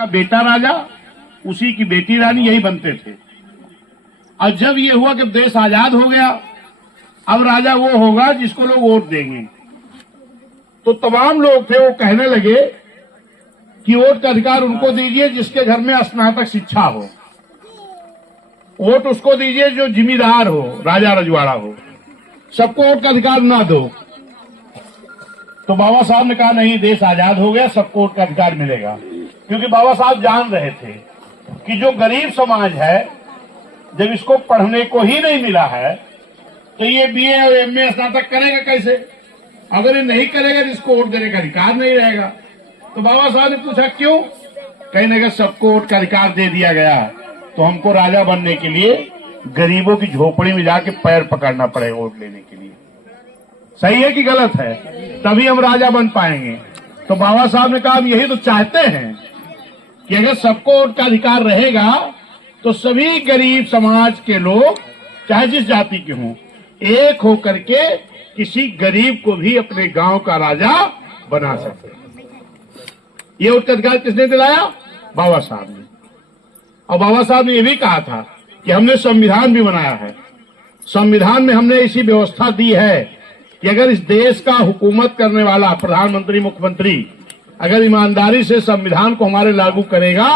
का बेटा राजा, उसी की बेटी रानी, यही बनते थे। और जब ये हुआ कि देश आजाद हो गया, अब राजा वो होगा जिसको लोग वोट देंगे। तो तमाम लोग थे वो कहने लगे कि वोट का अधिकार उनको दीजिए जिसके घर में स्नातक शिक्षा हो, वोट उसको दीजिए जो जिम्मेदार हो, राजा रजवाड़ा हो, सबको वोट का अधिकार ना दो। तो बाबा साहब ने कहा नहीं, देश आजाद हो गया, सबको वोट का अधिकार मिलेगा। क्योंकि बाबा साहब जान रहे थे कि जो गरीब समाज है, जब इसको पढ़ने को ही नहीं मिला है तो ये बीए और एमए स्नातक करेगा कैसे? अगर ये नहीं करेगा तो इसको वोट देने का अधिकार नहीं रहेगा। तो बाबा साहब ने पूछा क्यों? कहने लगा सबको वोट का अधिकार दे दिया गया तो हमको राजा बनने के लिए गरीबों की झोपड़ी में जाके पैर पकड़ना पड़ेगा वोट लेने के लिए। सही है कि गलत है? तभी हम राजा बन पाएंगे। तो बाबा साहब ने कहा हम यही तो चाहते हैं कि अगर सबको वोट का अधिकार रहेगा तो सभी गरीब समाज के लोग, चाहे जिस जाति के हों, एक होकर के किसी गरीब को भी अपने गांव का राजा बना सकते। ये वोट का अधिकार किसने दिलाया? बाबा साहब ने। और बाबा साहब ने यह भी कहा था कि हमने संविधान भी बनाया है, संविधान में हमने ऐसी व्यवस्था दी है कि अगर इस देश का हुकूमत करने वाला प्रधानमंत्री, मुख्यमंत्री अगर ईमानदारी से संविधान को हमारे लागू करेगा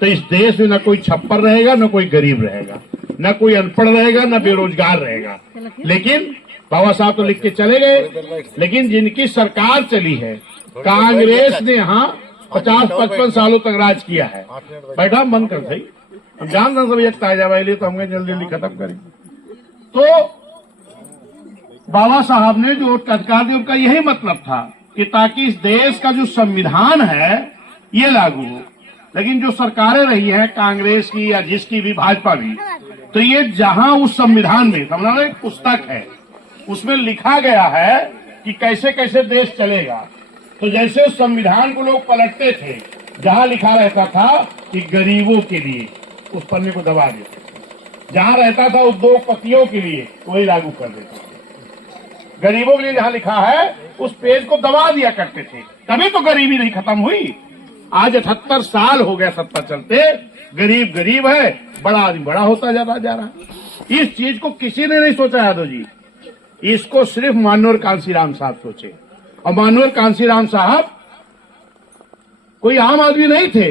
तो इस देश में न कोई छप्पर रहेगा, न कोई गरीब रहेगा, न कोई अनपढ़ रहेगा, न बेरोजगार रहेगा। लेकिन बाबा साहब तो लिख के चले गए, लेकिन जिनकी सरकार चली है, कांग्रेस ने यहाँ 50-55 सालों तक राज किया है। बैठा बंद कर सही, हम जान रहे सब एक ताजा वाले तो हम जल्दी जल्दी खत्म करेंगे। तो बाबा साहब ने जो वोट का अधिकार दिया उनका यही मतलब था कि ताकि इस देश का जो संविधान है ये लागू हो। लेकिन जो सरकारें रही हैं कांग्रेस की या जिसकी भी, भाजपा भी, तो ये जहां उस संविधान में, समझना एक पुस्तक है उसमें लिखा गया है कि कैसे कैसे देश चलेगा। तो जैसे उस संविधान को लोग पलटते थे, जहां लिखा रहता था कि गरीबों के लिए, उस पन्ने को दबा देते, जहां रहता था उद्योगपतियों के लिए वही लागू कर देते थे। गरीबों के लिए जहां लिखा है उस पेज को दबा दिया करते थे, तभी तो गरीबी नहीं खत्म हुई। आज 78 साल हो गया सत्ता चलते, गरीब गरीब है, बड़ा आदमी बड़ा होता जा रहा है। इस चीज को किसी ने नहीं सोचा यादव जी, इसको सिर्फ मानवर कांसीराम साहब सोचे। और मानवर कांसीराम साहब कोई आम आदमी नहीं थे,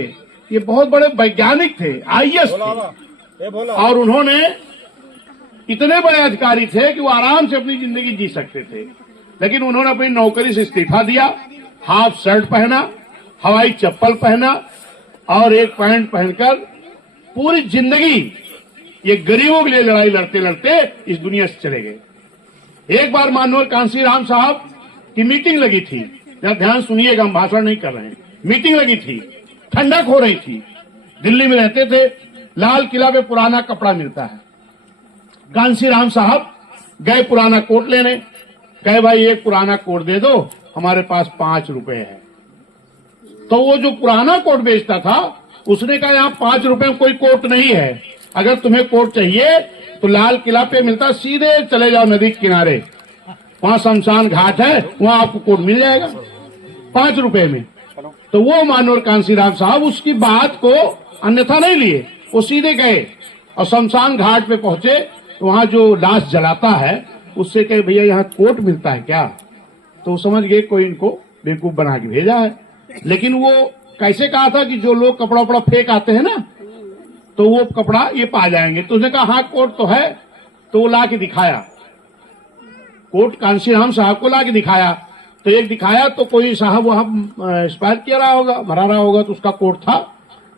ये बहुत बड़े वैज्ञानिक थे, IAS थे। और उन्होंने इतने बड़े अधिकारी थे कि वो आराम से अपनी जिंदगी जी सकते थे। लेकिन उन्होंने अपनी नौकरी से इस्तीफा दिया, हाफ शर्ट पहना, हवाई चप्पल पहना और एक पैंट पहनकर पूरी जिंदगी ये गरीबों के लिए लड़ाई लड़ते लड़ते इस दुनिया से चले गए। एक बार मानवर कांसीराम साहब की मीटिंग लगी थी, जरा ध्यान सुनिएगा, हम भाषण नहीं कर रहे हैं। मीटिंग लगी थी, ठंडक हो रही थी, दिल्ली में रहते थे, लाल किला पे पुराना कपड़ा मिलता है। कांसीराम साहब गए पुराना कोट लेने, कहे भाई एक पुराना कोट दे दो, हमारे पास 5 रुपए है। तो वो जो पुराना कोट बेचता था उसने कहा यहाँ 5 रुपए में कोई कोट नहीं है, अगर तुम्हें कोट चाहिए तो लाल किला पे मिलता, सीधे चले जाओ नदी के किनारे, वहां शमशान घाट है, वहां आपको कोट मिल जाएगा 5 रुपए में। तो वो मानवर कांसीराम साहब उसकी बात को अन्यथा नहीं लिए, वो सीधे गए और शमशान घाट पे पहुंचे। वहां जो लाश जलाता है उससे कहे भैया यहाँ कोट मिलता है क्या? तो वो समझ गए कोई इनको बेवकूफ बना के भेजा है। लेकिन वो कैसे कहा था कि जो लोग कपड़ा वपड़ा फेंक आते हैं ना, तो वो कपड़ा ये पा जाएंगे। तो उसने कहा हाँ कोट तो है, तो वो ला के दिखाया, कोट कांसीराम साहब को ला के दिखाया। तो एक दिखाया तो कोई साहब वहां एक्सपायर किया रहा होगा, मरा रहा होगा, तो उसका कोट था।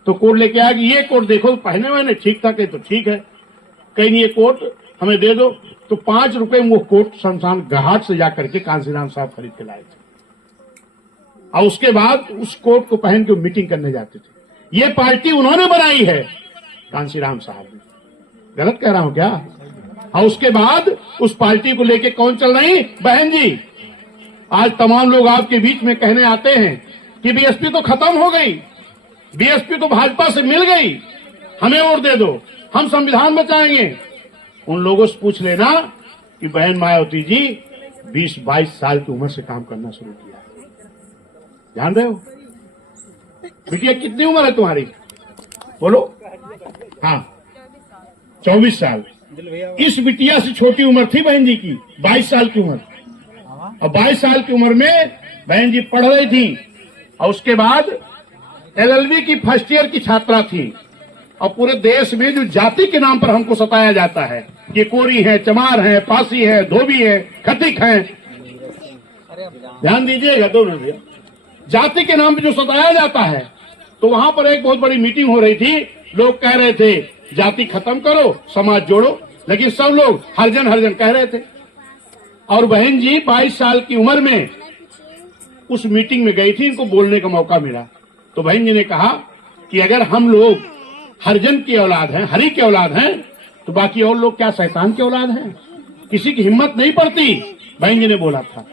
तो कोट लेके आया कि ये कोट देखो पहने मैंने, ठीक था, कहीं तो ठीक है, कहीं नहीं ये कोट हमें दे दो। तो 5 रुपए में वो कोट शमशान घाट से जाकर के कांसीराम साहब खरीद के लाए थे। और उसके बाद उस कोट को पहन के मीटिंग करने जाते थे। ये पार्टी उन्होंने बनाई है, कांसीराम साहब ने। गलत कह रहा हूं क्या? और उसके बाद उस पार्टी को लेके कौन चल रही? बहन जी। आज तमाम लोग आपके बीच में कहने आते हैं कि बीएसपी तो खत्म हो गई, बीएसपी तो भाजपा से मिल गई, हमें वोट दे दो, हम संविधान बचाएंगे। उन लोगों से पूछ लेना कि बहन मायावती जी 20-22 साल की उम्र से काम करना शुरू किया, जान रहे हो? बिटिया कितनी उम्र है तुम्हारी? बोलो। हाँ, 24 साल। इस बिटिया से छोटी उम्र थी बहन जी की, 22 साल की उम्र। और 22 साल की उम्र में बहन जी पढ़ रही थी और उसके बाद LLB की फर्स्ट ईयर की छात्रा थी। और पूरे देश में जो जाति के नाम पर हमको सताया जाता है, ये कोरी है, चमार है, पासी है, धोबी है, खतिक है, ध्यान दीजिएगा 2 मिनट, जाति के नाम पे जो सताया जाता है, तो वहां पर एक बहुत बड़ी मीटिंग हो रही थी। लोग कह रहे थे जाति खत्म करो, समाज जोड़ो, लेकिन सब लोग हरजन हरजन कह रहे थे। और बहन जी 22 साल की उम्र में उस मीटिंग में गई थी, इनको बोलने का मौका मिला। तो बहन जी ने कहा कि अगर हम लोग हरजन की औलाद हैं, हरि की औलाद हैं, तो बाकी और लोग क्या शैतान की औलाद हैं? किसी की हिम्मत नहीं पड़ती, बहन जी ने बोला था।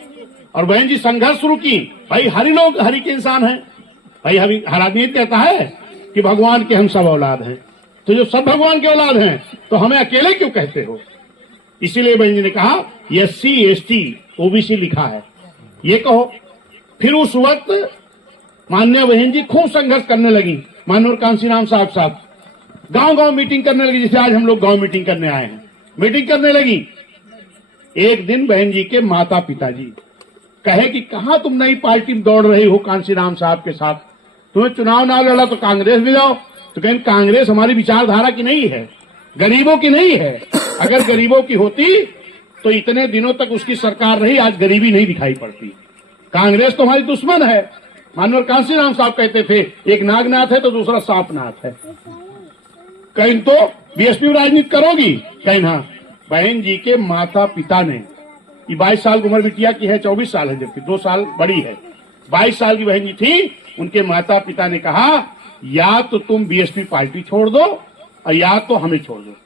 और बहन जी संघर्ष शुरू की, भाई हरि लोग हरि के इंसान हैं, भाई हर आदमी कहता है कि भगवान के हम सब औलाद हैं, तो जो सब भगवान के औलाद हैं तो हमें अकेले क्यों कहते हो? इसीलिए बहन जी ने कहा SC ST OBC लिखा है, ये कहो। फिर उस वक्त माननीय बहन जी खूब संघर्ष करने लगी। माननीय कांसीराम साहब गांव गांव मीटिंग करने लगी, जैसे आज हम लोग गांव मीटिंग करने आए हैं, मीटिंग करने लगी। एक दिन बहन जी के माता पिताजी कहे कि कहां तुम नई पार्टी में दौड़ रही हो कांसीराम साहब के साथ, तुम्हें चुनाव ना लड़ा तो कांग्रेस में जाओ। तो कहें कांग्रेस हमारी विचारधारा की नहीं है, गरीबों की नहीं है। अगर गरीबों की होती तो इतने दिनों तक उसकी सरकार रही, आज गरीबी नहीं दिखाई पड़ती। कांग्रेस तो हमारी दुश्मन है। माननीय कांसीराम साहब कहते थे एक नागनाथ है तो दूसरा सांपनाथ है। कहीं तो BSP राजनीति करोगी, कहीं ना। बहन जी के माता पिता ने, ये 22 साल की उम्र बिटिया की है, 24 साल है, जबकि 2 साल बड़ी है। 22 साल की बहन जी थी, उनके माता पिता ने कहा या तो तुम BSP पार्टी छोड़ दो और या तो हमें छोड़ दो।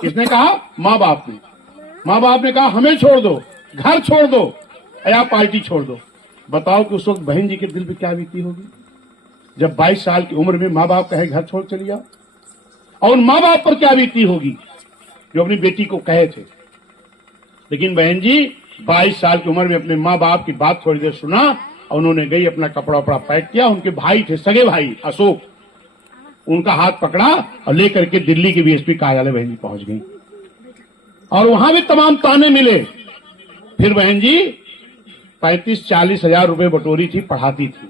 किसने कहा? माँ बाप ने। माँ बाप ने कहा हमें छोड़ दो, घर छोड़ दो या पार्टी छोड़ दो। बताओ कि उस वक्त बहन जी के दिल पे क्या बीती होगी, जब 22 साल की उम्र में माँ बाप कहे घर छोड़ चली जाओ। और उन माँ बाप पर क्या बीती होगी जो अपनी बेटी को कहे थे। लेकिन बहन जी 22 साल की उम्र में अपने माँ बाप की बात थोड़ी देर सुना और उन्होंने गई अपना कपड़ा वपड़ा पैक किया। उनके भाई थे, सगे भाई अशोक, उनका हाथ पकड़ा और लेकर के दिल्ली के BSP कार्यालय बहन जी पहुंच गई। और वहां भी तमाम ताने मिले। फिर बहन जी 35-40 हजार रुपए बटोरी थी, पढ़ाती थी,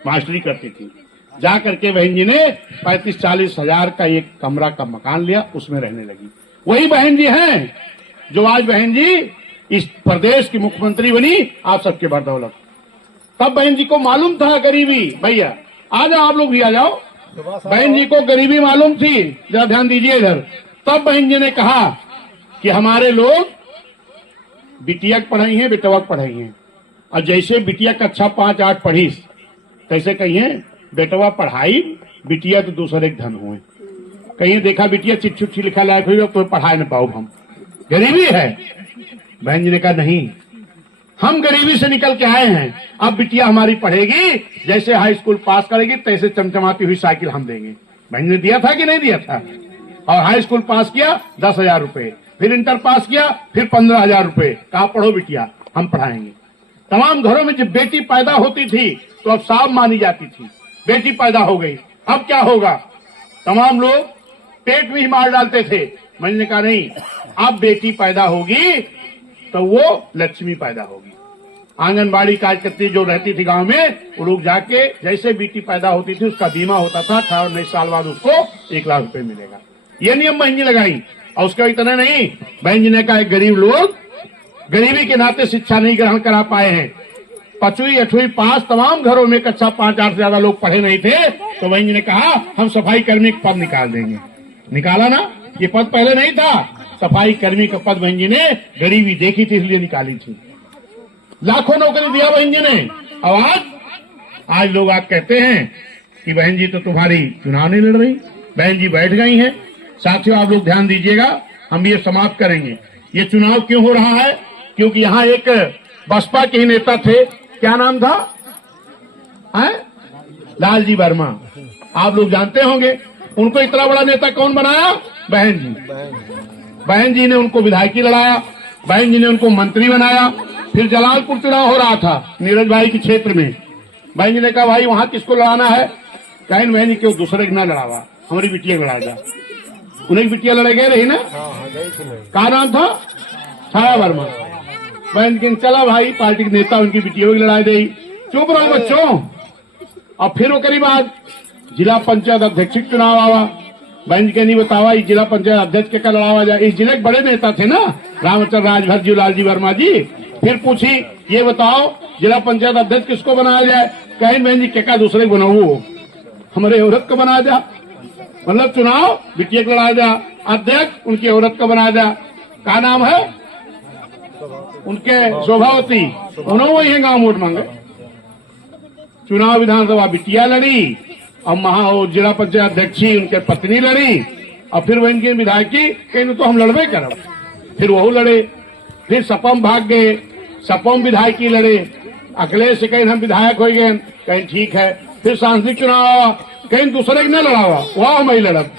मास्टरी करती थी। जा करके बहन जी ने 35-40 हजार का एक कमरा का मकान लिया, उसमें रहने लगी। वही बहन जी हैं जो आज बहन जी इस प्रदेश की मुख्यमंत्री बनी, आप सबके बदौलत। तब बहन जी को मालूम था गरीबी। भैया आ जाओ, आप लोग भी आ जाओ। बहन जी को गरीबी मालूम थी, जरा ध्यान दीजिए इधर। तब बहन जी ने कहा कि हमारे लोग बिटिया पढ़ाई है, बेटवा पढ़ाई है, और जैसे बिटिया कक्षा 5-8 पढ़ी, कैसे कहिए बेटवा पढ़ाई, बिटिया तो दूसरे धन हुए। कहीं देखा बिटिया चिट्ठी लिखा लायक हुई तो पढ़ा न पाओ, हम गरीबी है। बहन जी ने कहा नहीं, हम गरीबी से निकल के आए हैं, अब बिटिया हमारी पढ़ेगी, जैसे हाई स्कूल पास करेगी तैसे चमचमाती हुई साइकिल हम देंगे। बहन ने दिया था कि नहीं दिया था? और हाई स्कूल पास किया 10,000 रुपए, फिर इंटर पास किया फिर 15,000 रुपए, कहा पढ़ो बिटिया हम पढ़ाएंगे। तमाम घरों में जब बेटी पैदा होती थी तो अब साहब मानी जाती थी। बेटी पैदा हो गई, अब क्या होगा? तमाम लोग पेट में ही मार डालते थे। मैंने कहा नहीं, अब बेटी पैदा होगी तो वो लक्ष्मी पैदा होगी। आंगनबाड़ी कार्यकर्त्री जो रहती थी गांव में, वो लोग जाके जैसे बेटी पैदा होती थी उसका बीमा होता था, 18 साल बाद उसको 1 लाख रुपए मिलेगा। ये नियम बहन जी लगाई। और उसका इतना नहीं, बहन जी ने कहा गरीब लोग गरीबी के नाते शिक्षा नहीं ग्रहण करा पाए हैं, 5वीं 8वीं पास तमाम घरों में कक्षा 5-8 से ज्यादा लोग पढ़े नहीं थे, तो बहन जी ने कहा हम सफाई कर्मी का पद निकाल देंगे। निकाला ना, ये पद पहले नहीं था, सफाई कर्मी का पद बहन जी ने गरीबी देखी थी इसलिए निकाली थी। लाखों नौकरी दिया बहन जी ने। और आज लोग आज कहते हैं कि बहन जी तो तुम्हारी चुनाव नहीं लड़ रही, बहन जी बैठ गई हैं। साथियों आप लोग ध्यान दीजिएगा, हम ये समाप्त करेंगे। ये चुनाव क्यों हो रहा है? क्योंकि यहाँ एक बसपा के ही नेता थे, क्या नाम था? लालजी वर्मा, आप लोग जानते होंगे। उनको इतना बड़ा नेता कौन बनाया? बहन जी। बहन जी ने उनको विधायकी लड़ाया, बहन जी ने उनको मंत्री बनाया। फिर जलालपुर चुनाव हो रहा था नीरज भाई के क्षेत्र में, बहन जी ने कहा भाई वहां किसको लड़ाना है? कहें बहन जी क्यों दूसरे के ना लड़ावा, हमारी बिटिया लड़ा जा। उन्हें बिटिया लड़े गए रही ना, कहा नाम था छाया वर्मा। बहन जी चला भाई पार्टी के नेता उनकी बिटिया की लड़ाई दे। चुप रहो बच्चों। और फिर वो करीब बाद जिला पंचायत अध्यक्ष चुनाव आवा। बहन जी के नहीं बतावा जिला पंचायत अध्यक्ष के का लड़ावा जाए। इस जिले के बड़े नेता थे ना रामचंद्र राजभर जी, लालजी वर्मा जी। फिर पूछी ये बताओ जिला पंचायत अध्यक्ष किसको बनाया जाए? कहीं बहन जी क्या दूसरे को बनाऊ, हमारे औरत को बना जा। मतलब चुनाव बिटिया को लड़ा जा, अध्यक्ष उनकी औरत को बना जा। क्या नाम है उनके? शोभावती। उन्होंने वही गांव वोट मांगे। चुनाव विधानसभा बिटिया लड़ी और जिला पंचायत अध्यक्षी उनके पत्नी लड़ी और फिर वह इनकी विधायकी कहीं तो हम लड़बे करब। फिर वह लड़े। फिर सपम भाग गए, सपम विधायकी लड़े। अखिलेश से कहीं हम विधायक हो गए, कहीं ठीक है। फिर सांसद चुनाव आवा, कहीं दूसरे के न लड़ावा, वह हम ही लड़ब।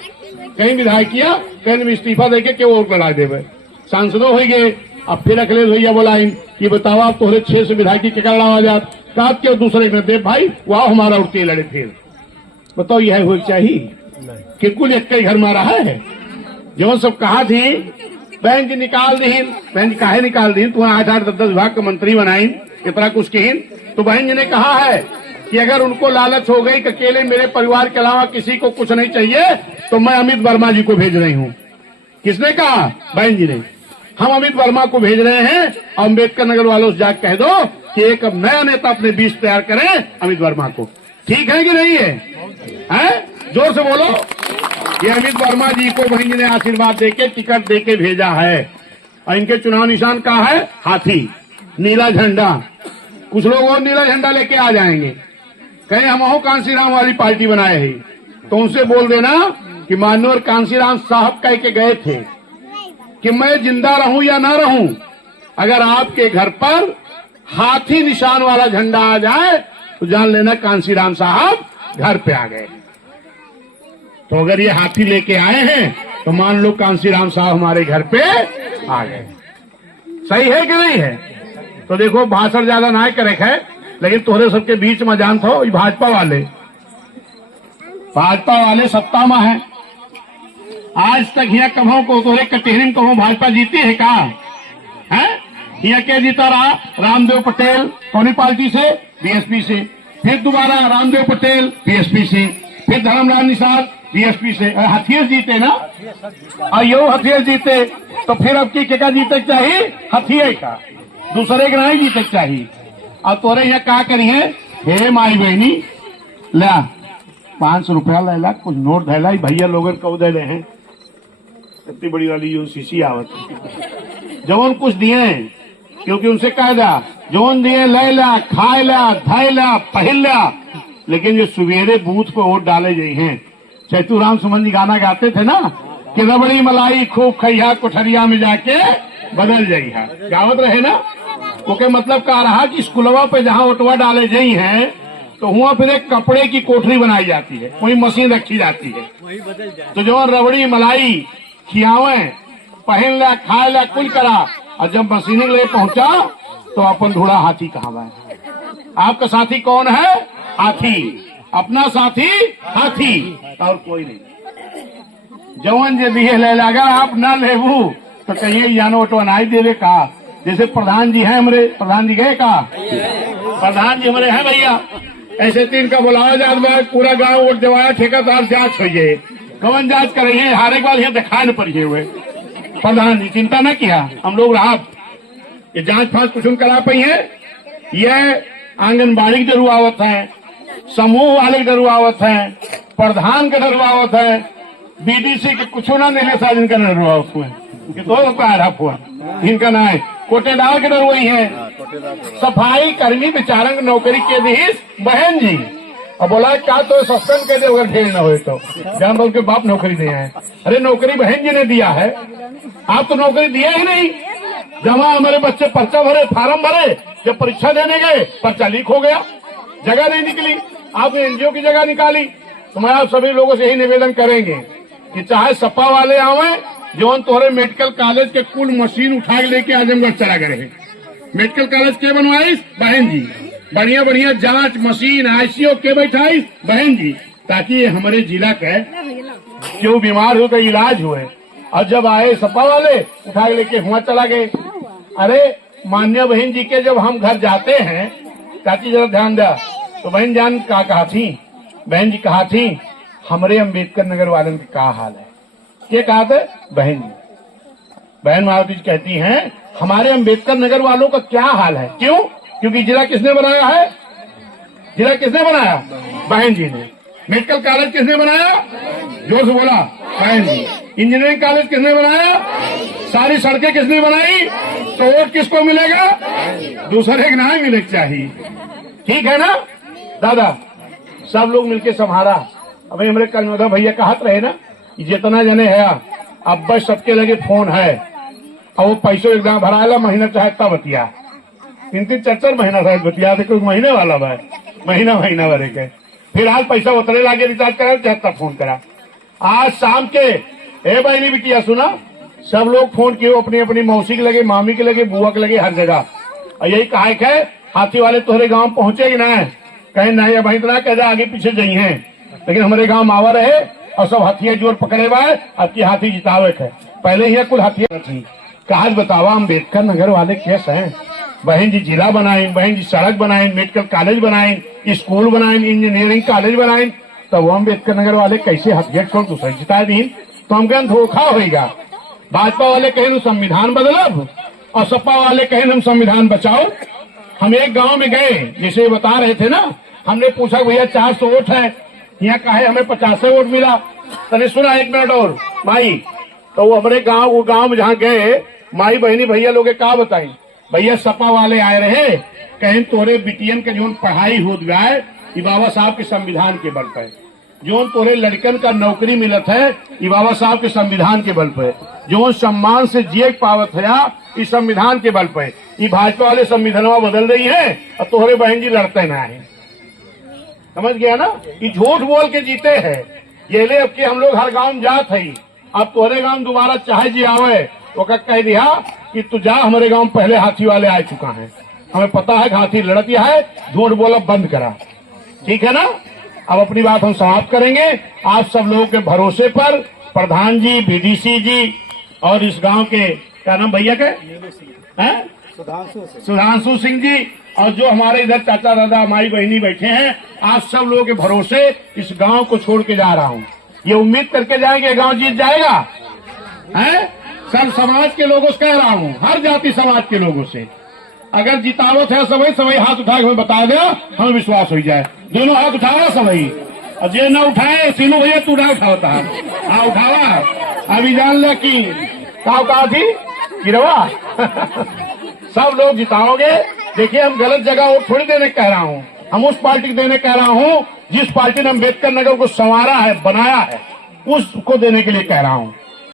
कहीं विधायकिया कहीं इस्तीफा देके के वो लड़ा देवे। सांसदों हो गए। अब फिर अखिलेश भैया बोला कि बताओ आप तोहरे 6 से विधायकी के लड़ावा जात का क्यों दूसरे में दे भाई, वह हमारा उठते लड़े। फिर बताओ यह हो चाहिए कि कुल एक ही घर में रहा है। जो सब कहा थी बहन जी निकाल दी। बहन जी काहे निकाल दी? तुम्हें 8-8 10-10 विभाग के मंत्री बनाई, इतना कुछ कहीन। तो बहन जी ने कहा है कि अगर उनको लालच हो गई कि अकेले मेरे परिवार के अलावा किसी को कुछ नहीं चाहिए तो मैं अमित वर्मा जी को भेज रही हूँ। किसने कहा? बहन जी ने। हम अमित वर्मा को भेज रहे हैं। अम्बेडकर नगर वालों से जाकर कह दो कि एक अब नया नेता अपने बीच तैयार करें अमित वर्मा को। ठीक है कि नहीं है? जोर से बोलो। ये अमित वर्मा जी को बहन जी ने आशीर्वाद देके टिकट देके भेजा है। और इनके चुनाव निशान का है हाथी, नीला झंडा। कुछ लोग और नीला झंडा लेके आ जाएंगे, कहीं हम कांसीराम वाली पार्टी बनाए हैं। तो उनसे बोल देना कि माननीय कांसीराम साहब कह के गए थे कि मैं जिंदा रहूं या ना रहूं, अगर आपके घर पर हाथी निशान वाला झंडा आ जाए तो जान लेना कांसीराम साहब घर पे आ गए। तो अगर ये हाथी लेके आए हैं तो मान लो कांसीराम साहब हमारे घर पे आ गए। सही है कि नहीं है? तो देखो भाषण ज्यादा ना करे है, लेकिन तोहरे सबके बीच में जानता हो भाजपा वाले सत्ता में है। आज तक यहाँ कहो को तोहरे कटेहरी में कहो भाजपा जीती है का? है यहाँ के जीता रहा? रामदेव पटेल कौनी पार्टी से? बीएसपी से। फिर दोबारा रामदेव पटेल बीएसपी से। फिर धर्मलाल निषाद बीएसपी से। हथियार जीते ना, यो हथियार जीते। तो फिर अब की क्या जीते चाहिए? हथियार का, दूसरे के नहीं जीते चाहिए। और तोरे यहाँ क्या करिए? हे माई बहनी ला 500 रुपया ले ला, कुछ नोट धैला भैया लोगन कौ दे रहे हैं। इतनी बड़ी वाली जो शीशी आवत जवन कुछ दिए, क्योंकि उनसे कह दा जवन दिए ले ला, खाए ला, धाय ला, पहन ला। लेकिन जो सवेरे बूथ पे वोट डाले गए हैं, चैतुराम सुमन जी गाना गाते थे ना कि रबड़ी मलाई खूब खैया कोठरिया में जाके बदल जाइहा, गावत रहे ना। ओके मतलब कह रहा कि स्कूलवा पे जहाँ वोटवा डाले गई हैं तो वहाँ फिर एक कपड़े की कोठरी बनाई जाती है, वही मशीन रखी जाती है। तो जो रबड़ी मलाई खियावे, पहन ला, खाए ला, कुल करा, और जब मशीन ले पहुंचा तो अपन ढूंढा हाथी कहाँ है। आपका साथी कौन है? हाथी। अपना साथी हाथी और कोई नहीं। जवन जे दिए ले लगा आप ना लेबू तो कहिए जानो ऑटो अनाई देवे का। जैसे प्रधान जी हैं हमारे, प्रधान जी गए का? प्रधान जी हमारे हैं भैया, ऐसे 3 का बुलावा जात बार पूरा गांव वोट जवाया, ठेकेदार जांच हो गए। कौन जांच करेंगे? हारे वाल यहाँ दिखाए न पड़े हुए। प्रधान जी चिंता न किया, हम लोग रहा ये जांच फांच कुछ करा पाई है। ये आंगनबाड़ी की जरूरत है, समूह वाले की जरूरत है, प्रधान का जरूरत है, बीडीसी के कुछ ना मिले साजिन का जरूरत हुए तो आरोप हुआ इनका ना है। कोटेदार के डर वही है, सफाई कर्मी बेचारन नौकरी के दी बहन जी। और बोला क्या तो सस्पेंड कर दे अगर ढेर न हो तो, जान बोल के बाप नौकरी दिए हैं। अरे नौकरी बहन जी ने दिया है, आप तो नौकरी दिया ही नहीं। जमा हमारे बच्चे पर्चा भरे, फार्म भरे, जब परीक्षा देने गए पर्चा लीक हो गया, जगह नहीं निकली। आपने एनजीओ की जगह निकाली। तो मैं आप सभी लोगों से यही निवेदन करेंगे कि चाहे सपा वाले आवे, जौन तोहरे मेडिकल कॉलेज के कुल मशीन उठा के लेके आजमगढ़ चला गए हैं। मेडिकल कॉलेज के बनवाई? बहन जी। बढ़िया बढ़िया जांच मशीन आईसीयू के बैठाई बहन जी, ताकि हमारे जिला के जो बीमार हो गए इलाज हुए। और जब आए सपा वाले उठा के लेके हुआ चला गए। अरे मान्य बहन जी के जब हम घर जाते हैं, चाची जरा ध्यान दिया, तो बहन जान क्या कहा थी, बहन जी कहा थी हमारे अम्बेडकर नगर वालों का क्या हाल है। ये कहा था बहन जी, बहन मायावती जी कहती हैं हमारे अम्बेडकर नगर वालों का क्या हाल है। क्यों? क्योंकि जिला किसने बनाया है? जिला किसने बनाया? बहन जी ने। मेडिकल कॉलेज किसने बनाया? जोर से बोला, बहन जी। इंजीनियरिंग कॉलेज किसने बनाया? सारी सड़कें किसने बनाई? तो वोट किसको मिलेगा? दूसरे के ना मिले चाहिए। ठीक है ना दादा? सब लोग मिलके संभाला। अभी हमारे कर्णोदा भैया कहत रहे ना, जितना जने है अब बस सबके लगे फोन है, और वो पैसों एकदम भराएला महीना चाहे तब बतिया, 3-3 4-4 महीना शायद बतिया थे, कोई महीने वाला भाई महीना भरे के। फिर आज पैसा उतरे लागे रिचार्ज करा चाहे तब फोन करा। आज शाम के ए बहनी बिटिया सुना, सब लोग फोन किए अपनी अपनी मौसी के लगे, मामी के लगे, बुआ के लगे, हर जगह। और यही कहा है हाथी वाले तुम्हारे गांव पहुंचे कि ना? कहीं नहीं, अब इतना कह आगे पीछे जाई हैं, लेकिन हमारे गांव मावा रहे और सब हाथिया जोर पकड़े हुआ है। अब की हाथी जितावे थे, पहले ही कुल हाथिया थी। कहा बतावा अम्बेडकर नगर वाले केस हैं। बहन जी जिला बनाए, बहन जी सड़क बनाए, मेडिकल कॉलेज बनाए, स्कूल बनाए, इंजीनियरिंग कॉलेज बनाए, तो वो अम्बेडकर नगर वाले कैसे हथियार छोड़ दूसरे जिता दी? तो हम कहें धोखा होगा। भाजपा वाले कहें संविधान बदलब और सपा वाले कहें हम संविधान बचाओ। हम एक गांव में गए, जैसे बता रहे थे ना, हमने पूछा भैया 400 वोट है, यहाँ कहे हमें 50 वोट मिला। तने सुना 1 मिनट और माई, तो वो हमारे गांव, वो गांव में जहाँ गए माई बहनी भैया लोग क्या बताई, भैया सपा वाले आए रहे, कहें तोरे बिटियन के जो पढ़ाई हो गया ये बाबा साहब के संविधान के बल पे, जो तोरे लड़कन का नौकरी मिलत है ये बाबा साहब के संविधान के बल पे, जो सम्मान से जिए पावत है इस संविधान के बल पे। ये भाजपा वाले संविधानवा बदल रही है और तोहरे बहन जी लड़ते ना है। समझ गया ना? ये झूठ बोल के जीते हैं। ये ले अब के हम लोग हर गांव में जात है, अब तोहरे गांव दोबारा चाहे जी आवे वो कह दिया कि तू जा, हमारे गांव पहले हाथी वाले आ चुका है, हमें पता है हाथी लड़तिया है, झूठ बोला बंद करा। ठीक है ना? अब अपनी बात हम समाप्त करेंगे। आप सब लोगों के भरोसे पर प्रधान जी, बीडीसी जी और इस गांव के क्या नाम भैया के हैं, सुधांशु सिंह जी, और जो हमारे इधर चाचा दादा माई बहनी बैठे हैं, आप सब लोगों के भरोसे इस गांव को छोड़ के जा रहा हूं। ये उम्मीद करके जाएंगे गांव जीत जाएगा, हैं? सब समाज के लोगों से कह रहा हूं, हर जाति समाज के लोगों से, अगर जितावत है सभी हाथ उठा के हमें बता दे, हमें विश्वास हो जाए। दोनों हाथ उठावा सभी, और जे न उठाए तीनों भैया तू ना उठावता है, हाँ उठावा। अभी जान ले कि कहा थी गिरवा सब लोग जिताओगे। देखिए हम गलत जगह वोट थोड़ी देने कह रहा हूँ, हम उस पार्टी को देने कह रहा हूँ जिस पार्टी ने अम्बेडकर नगर को संवारा है, बनाया है, उसको देने के लिए कह रहा हूँ।